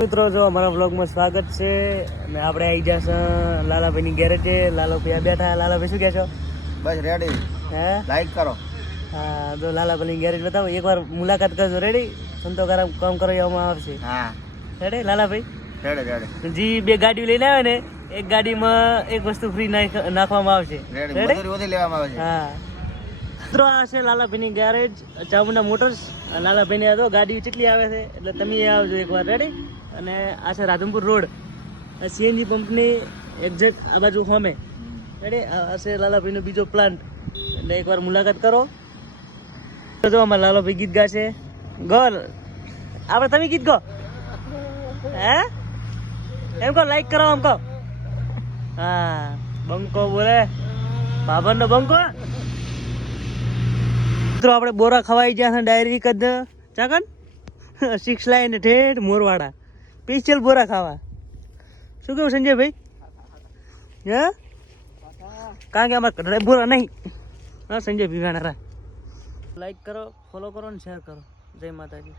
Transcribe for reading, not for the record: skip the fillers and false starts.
મિત્રો જો અમારા વ્લોગમાં સ્વાગત છે અને આપણે આવી જશે લાલાભાઈની ગેરેજે. લાલાભાઈ બેઠા. લાલાભાઈ શું કહે છો? બસ રેડી. હે લાઈક કરો. હા તો લાલાભાઈની ગેરેજ બતાવો, એકવાર મુલાકાત કરજો. રેડી? સંતો કામ કરાવવામાં આવશે. હા રેડી લાલાભાઈ? Ready ready. જી બે ગાડીઓ લઈને આવે ને, એક ગાડીમાં એક વસ્તુ ફ્રી નાખવામાં આવશે. રેડી. મજૂરી ઓછી લેવામાં આવે છે. હા મિત્રો આ છે લાલાભાઈની ગેરેજ, ચામુંડા મોટર્સ. લાલાભાઈની આ તો ગાડી કેટલી આવે છે એટલે તમે આવજો એકવાર. રેડી? અને આ છે રાધનપુર રોડ, સીએનજી પંપની એક્ઝેક્ટ આ બાજુ હોમે. રેડી? આ છે લાલાભાઈનો બીજો પ્લાન્ટ, એટલે એકવાર મુલાકાત કરો. જો અમારા લાલાભાઈ ગીત ગાશે. ગોલ આપણે તમે ગીત ગો. હે એમ કહો, લાઈક કરો એમ કહો. હા બંકો બોલે, બાબરનો બંકો. મિત્રો આપણે બોરા ખવાઈ ગયા છે ડાયરી કદ ચાકન 6 લાઈન ઠેઠ મોરવાડા સ્પેશિયલ બોરા ખાવા. શું કેવું સંજયભાઈ? હે કારણ કે અમારે ઘરે બોરા નહીં. હા સંજય ભીવાણા. લાઈક કરો, ફોલો કરો ને શેર કરો. જય માતાજી.